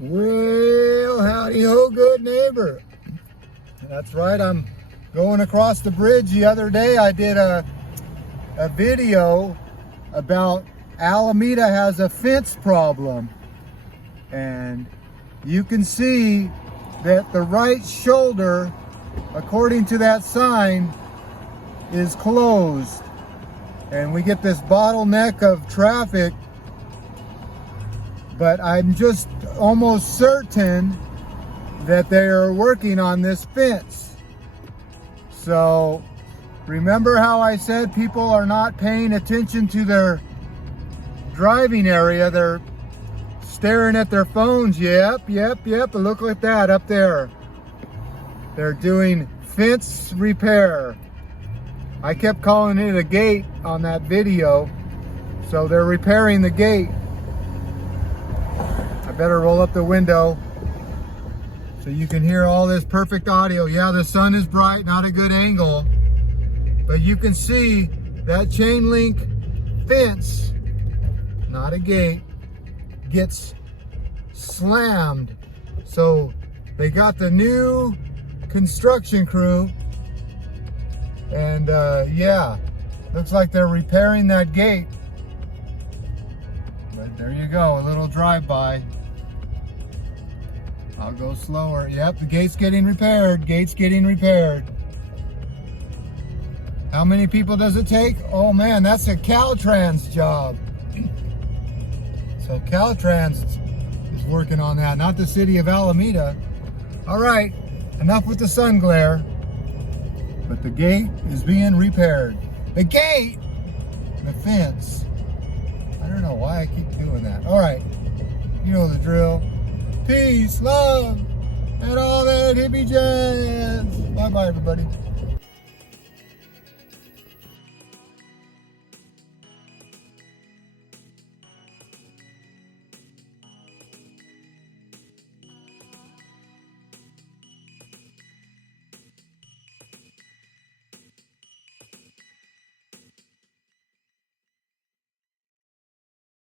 Well, howdy ho, good neighbor. That's right, I'm going across the bridge. The other day I did a video about Alameda has a fence problem. And you can see that the right shoulder, according to that sign, is closed. And we get this bottleneck of traffic. But I'm just almost certain that they are working on this fence. So remember how I said people are not paying attention to their driving area. They're staring at their phones. Yep. Look at that up there. They're doing fence repair. I kept calling it a gate on that video. So they're repairing the gate. I better roll up the window so you can hear all this perfect audio. Yeah, the sun is bright, not a good angle, but you can see that chain link fence, not a gate, gets slammed. So they got the new construction crew, and yeah, looks like they're repairing that gate. But there you go, a little drive-by. I'll go slower. Yep, the gate's getting repaired. Gate's getting repaired. How many people does it take? Oh man, that's a Caltrans job. So Caltrans is working on that, not the city of Alameda. All right, enough with the sun glare. But the gate is being repaired. The gate? The fence. I don't know why I keep doing that. All right, you know the drill. Peace, love, and all that hippie jazz. Bye-bye, everybody.